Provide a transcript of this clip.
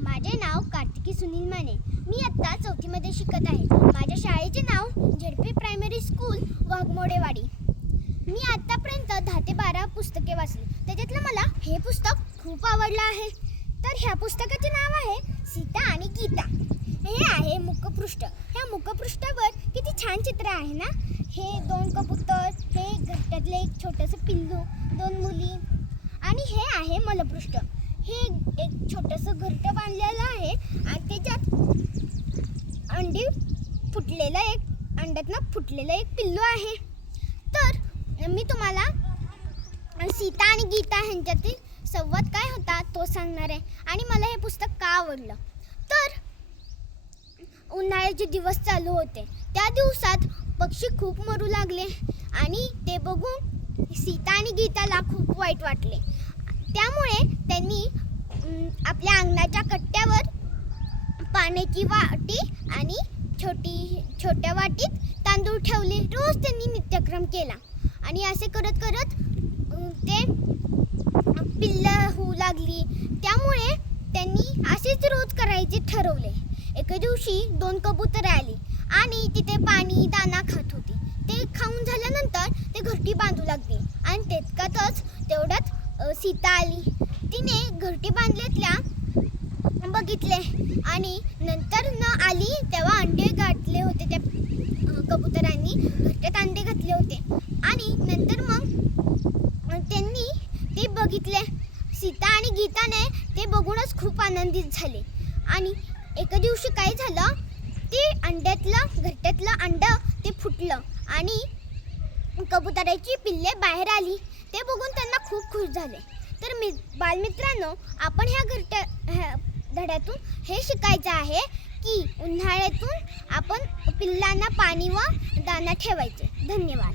माझे नाव कार्तिकी सुनील माने. मी आत्ता चौथीमध्ये शिकत आहे. माझ्या शाळेचे नाव झेडपी प्रायमरी स्कूल वाघमोडेवाडी. मी आत्तापर्यंत 10 ते 12 पुस्तके वाचली. त्याच्यातलं मला हे पुस्तक खूप आवडलं आहे. तर ह्या पुस्तकाचे नाव आहे सीता आणि गीता. हे आहे मुखपृष्ठ. ह्या मुखपृष्ठावर किती छान चित्र आहे ना. हे 2 कबूतर, हे घरट्यातलं एक छोटंसं पिल्लू, 2 मुली आणि हे आहे मलपृष्ठ. हे एक छोटंसं घरटं बांधलेलं आहे आणि त्याच्यात अंड्यातनं फुटलेलं एक पिल्लू आहे. तर मी तुम्हाला सीता आणि गीता ह्यांच्यातील संवाद काय होता तो सांगणार आहे. आणि मला हे पुस्तक का आवडलं तर उन्हाळ्याचे दिवस चालू होते. त्या दिवसात पक्षी खूप मरू लागले आणि ते बघून सीता आणि गीताला खूप वाईट वाटले. त्यामुळे त्यांनी आपल्या अंगणाच्या कट्ट्यावर पाण्याची वाटी आणि छोट्या वाटीत तांदूळ ठेवले. रोज त्यांनी नित्यक्रम केला आणि असे करत करत ते पिल्लं होऊ लागली. त्यामुळे त्यांनी असेच रोज करायचे ठरवले. एके दिवशी 2 कबुतरं आली आणि तिथे पाणी दाणा खात होती. ते खाऊन झाल्यानंतर ते घरटी बांधू लागली आणि तेवढ्यात सीता आली. तिने घरटी बांधल्यातल्या बघितले आणि नंतर आली तेव्हा अंडे घातले होते. त्या कबुतरांनी घरट्यात अंडे घातले होते आणि नंतर मग त्यांनी ते बघितले. सीता आणि गीताने ते बघूनच खूप आनंदित झाले. आणि एका दिवशी काय झालं, ते घरट्यातलं अंडं ते फुटलं आणि कबुतराची पिल्ले बाहेर आली. ते बघून त्यांना खूप खुश झाले. तर बालमित्रांनो, आपण ह्या धड्यातून हे शिकायचं आहे की उन्हाळ्यातून आपण पिल्लांना पाणी व दाणा ठेवायचे. धन्यवाद.